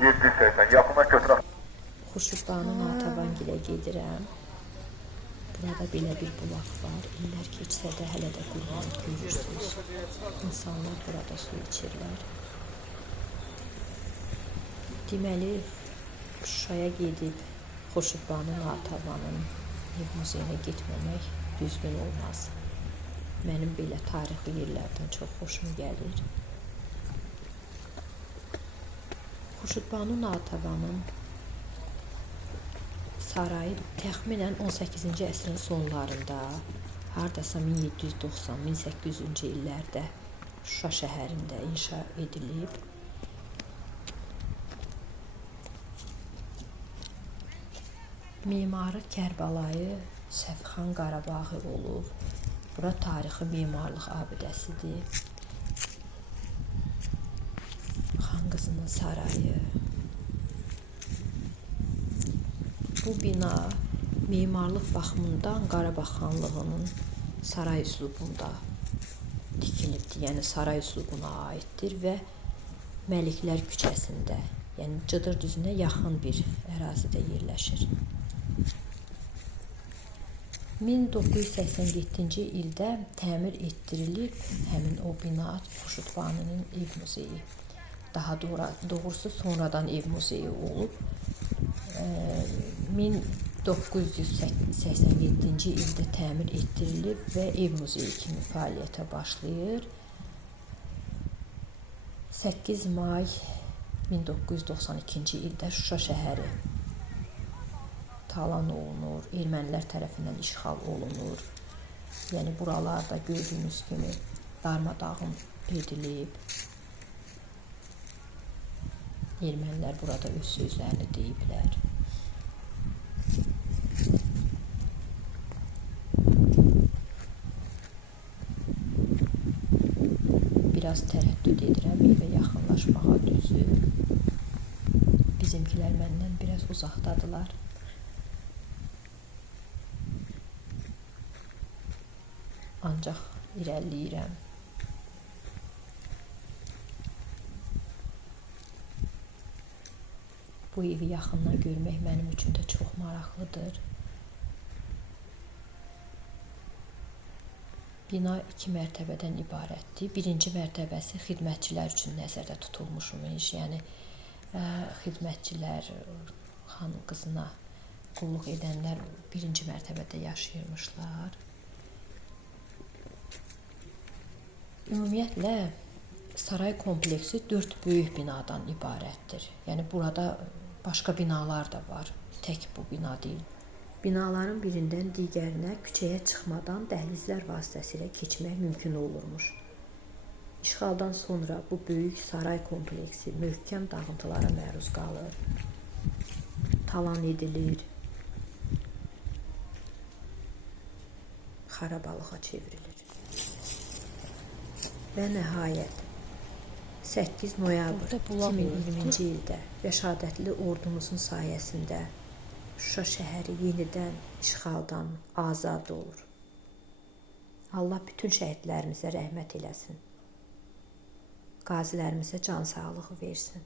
780 yaxına götürək. Xurşudbanu Natəvangilə gedirəm. Burada belə bir bulaq var. İllər keçsə də hələ də qurbanı görürsünüz. İnsanlar burada su içirlər. Deməli, Şuşaya gedib Xurşudbanu Natəvanın ev muzeyinə getməmək düzgün olmaz. Mənim belə tarixi yerlərdən çox xoşum gəlir. Xurşudbanu Natəvanın sarayı təxminən 18-ci əsrin sonlarında, hardasa 1790-1800-cü illərdə Şuşa şəhərində inşa edilib. Mimarı Kərbəlayı Səfixan Qarabaği olub. Bura tarixi mimarlıq abidəsidir. Xan qızının sarayı. Bu bina mimarlıq baxımından Qarabağ xanlığının saray üslubunda tikilibdir. Yəni saray üslubuna aiddir və Məliklər küçəsində, yəni Cıdır düzünə yaxın bir ərazidə yerləşir. 1987-ci ildə təmir etdirilib həmin o bina Xurşudbanının ev muzeyi. Daha doğrusu sonradan ev muzeyi olub. 1987-ci ildə təmir etdirilib və ev muzeyi kimi fəaliyyətə başlayır. 8 may 1992-ci ildə Şuşa şəhəri talan olunur, ermənilər tərəfindən işğal olunur. Yəni buralarda gördüyünüz kimi darmadağın edilib. Ermənilər burada öz sözlərini deyiblər. Biraz tərəddüd edirəm evə yaxınlaşmağa düzü. Bizimkilər məndən biraz uzaqdadılar. Ancaq irəliləyirəm. Bu evi yaxından görmək mənim üçün də çox maraqlıdır. Bina 2 mərtəbədən ibarətdir. Birinci mərtəbəsi xidmətçilər üçün nəzərdə tutulmuşmuş. Yəni xidmətçilər, xan qızına qulluq edənlər birinci mərtəbədə yaşayırmışlar. Ümumiyyətlə, saray kompleksi 4 böyük binadan ibarətdir. Yəni burada başqa binalar da var, tək bu bina deyil. Binaların birindən digərinə küçəyə çıxmadan dəhlizlər vasitəsilə keçmək mümkün olurmuş. İşğaldan sonra bu böyük saray kompleksi möhkəm dağıntılara məruz qalır, talan edilir, xarabalığa çevrilir. Və nəhayət 8 noyabr 2020-ci ildə rəşadətli ordumuzun sayəsində Şuşa şəhəri yenidən işğaldan azad olur. Allah bütün şəhidlərimizə rəhmət eləsin. Qazilərimizə can sağlığı versin.